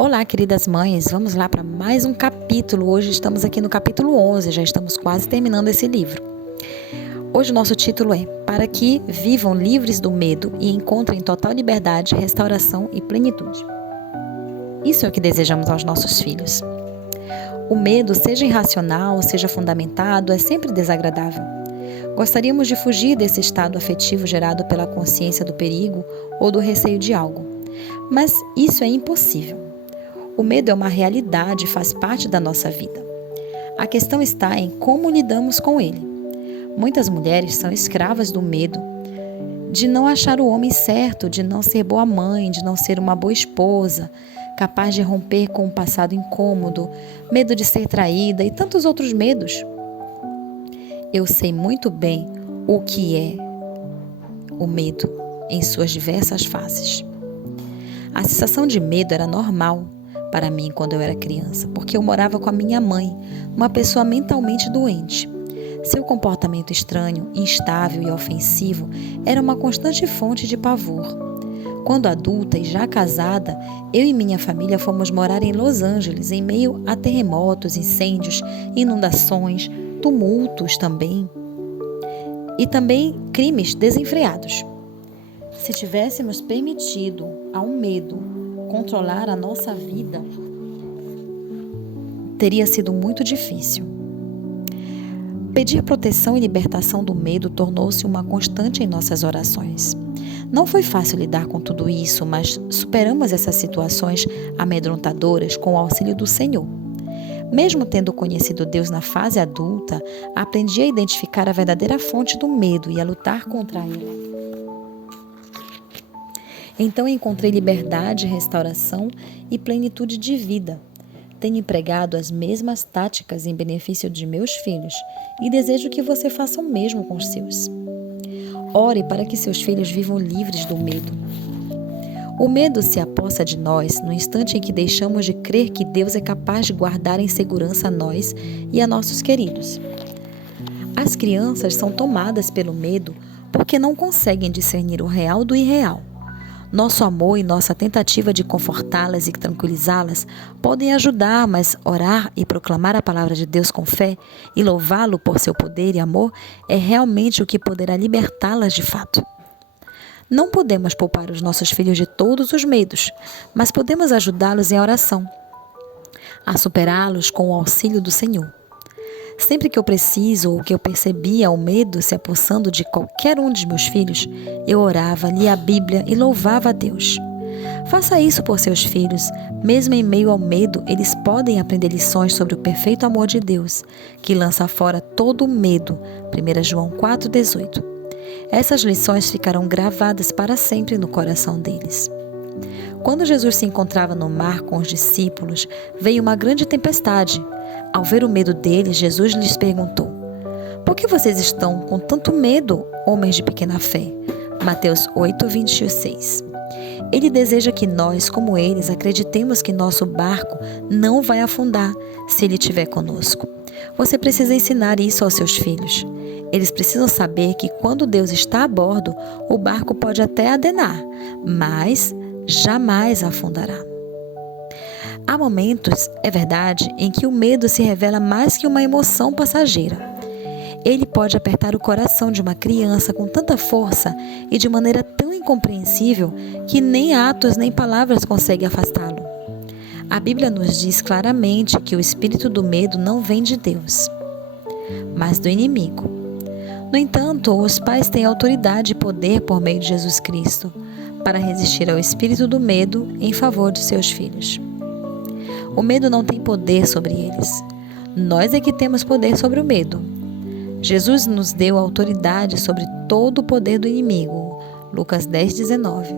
Olá, queridas mães, vamos lá para mais um capítulo. Hoje estamos aqui no capítulo 11, já estamos quase terminando esse livro. Hoje o nosso título é Para que vivam livres do medo e encontrem total liberdade, restauração e plenitude. Isso é o que desejamos aos nossos filhos. O medo, seja irracional, seja fundamentado, é sempre desagradável. Gostaríamos de fugir desse estado afetivo gerado pela consciência do perigo ou do receio de algo. Mas isso é impossível. O medo é uma realidade e faz parte da nossa vida. A questão está em como lidamos com ele. Muitas mulheres são escravas do medo de não achar o homem certo, de não ser boa mãe, de não ser uma boa esposa, capaz de romper com um passado incômodo, medo de ser traída e tantos outros medos. Eu sei muito bem o que é o medo em suas diversas faces. A sensação de medo era normal para mim quando eu era criança, porque eu morava com a minha mãe, uma pessoa mentalmente doente. Seu comportamento estranho, instável e ofensivo era uma constante fonte de pavor. Quando adulta e já casada, eu e minha família fomos morar em Los Angeles, em meio a terremotos, incêndios, inundações, tumultos também, e também crimes desenfreados. Se tivéssemos permitido ao medo controlar a nossa vida, teria sido muito difícil. Pedir proteção e libertação do medo tornou-se uma constante em nossas orações. Não foi fácil lidar com tudo isso, mas superamos essas situações amedrontadoras com o auxílio do Senhor. Mesmo tendo conhecido Deus na fase adulta, aprendi a identificar a verdadeira fonte do medo e a lutar contra ela. Então encontrei liberdade, restauração e plenitude de vida. Tenho empregado as mesmas táticas em benefício de meus filhos e desejo que você faça o mesmo com os seus. Ore para que seus filhos vivam livres do medo. O medo se apossa de nós no instante em que deixamos de crer que Deus é capaz de guardar em segurança a nós e a nossos queridos. As crianças são tomadas pelo medo porque não conseguem discernir o real do irreal. Nosso amor e nossa tentativa de confortá-las e tranquilizá-las podem ajudar, mas orar e proclamar a palavra de Deus com fé e louvá-lo por seu poder e amor é realmente o que poderá libertá-las de fato. Não podemos poupar os nossos filhos de todos os medos, mas podemos ajudá-los em oração, a superá-los com o auxílio do Senhor. Sempre que eu preciso ou que eu percebia o medo se apossando de qualquer um de meus filhos, eu orava, lia a Bíblia e louvava a Deus. Faça isso por seus filhos. Mesmo em meio ao medo, eles podem aprender lições sobre o perfeito amor de Deus, que lança fora todo o medo. 1 João 4,18. Essas lições ficarão gravadas para sempre no coração deles. Quando Jesus se encontrava no mar com os discípulos, veio uma grande tempestade. Ao ver o medo deles, Jesus lhes perguntou: por que vocês estão com tanto medo, homens de pequena fé? Mateus 8:26. Ele deseja que nós, como eles, acreditemos que nosso barco não vai afundar se Ele estiver conosco. Você precisa ensinar isso aos seus filhos. Eles precisam saber que quando Deus está a bordo, o barco pode até adenar, mas jamais afundará. Há momentos, é verdade, em que o medo se revela mais que uma emoção passageira. Ele pode apertar o coração de uma criança com tanta força e de maneira tão incompreensível que nem atos nem palavras conseguem afastá-lo. A Bíblia nos diz claramente que o espírito do medo não vem de Deus, mas do inimigo. No entanto, os pais têm autoridade e poder por meio de Jesus Cristo para resistir ao espírito do medo em favor de seus filhos. O medo não tem poder sobre eles. Nós é que temos poder sobre o medo. Jesus nos deu autoridade sobre todo o poder do inimigo. Lucas 10:19.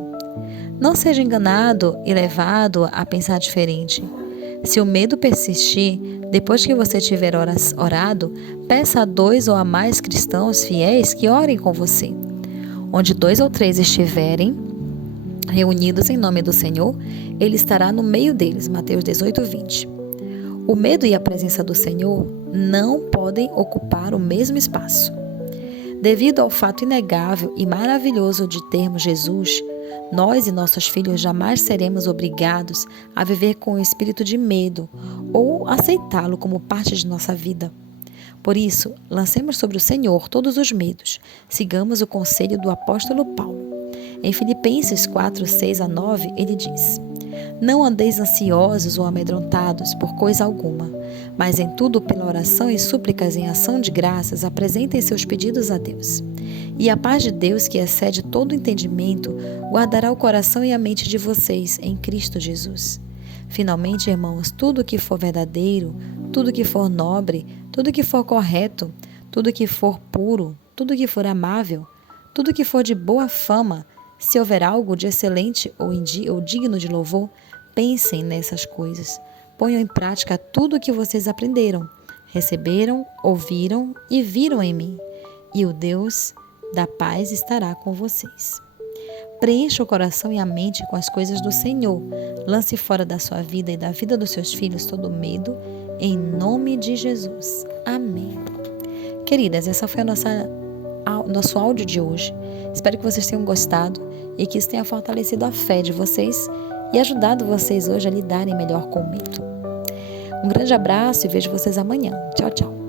Não seja enganado e levado a pensar diferente. Se o medo persistir, depois que você tiver orado, peça a 2 ou a mais cristãos fiéis que orem com você. Onde 2 ou 3 estiverem reunidos em nome do Senhor, Ele estará no meio deles. Mateus 18:20. O medo e a presença do Senhor não podem ocupar o mesmo espaço. Devido ao fato inegável e maravilhoso de termos Jesus, Nós e nossos filhos jamais seremos obrigados a viver com o espírito de medo ou aceitá-lo como parte de nossa vida. Por isso, lancemos sobre o Senhor todos os medos. Sigamos o conselho do apóstolo Paulo. Em Filipenses 4, 6-9, ele diz: Não andeis ansiosos ou amedrontados por coisa alguma, mas em tudo pela oração e súplicas em ação de graças apresentem seus pedidos a Deus. E a paz de Deus, que excede todo entendimento, guardará o coração e a mente de vocês em Cristo Jesus. Finalmente, irmãos, tudo que for verdadeiro, tudo que for nobre, tudo que for correto, tudo que for puro, tudo que for amável, tudo que for de boa fama, se houver algo de excelente ou digno de louvor, pensem nessas coisas. Ponham em prática tudo o que vocês aprenderam, receberam, ouviram e viram em mim. E o Deus da paz estará com vocês. Preencha o coração e a mente com as coisas do Senhor. Lance fora da sua vida e da vida dos seus filhos todo medo, em nome de Jesus. Amém. Queridas, essa foi nosso áudio de hoje. Espero que vocês tenham gostado e que isso tenha fortalecido a fé de vocês e ajudado vocês hoje a lidarem melhor com o medo. Um grande abraço e vejo vocês amanhã. Tchau, tchau.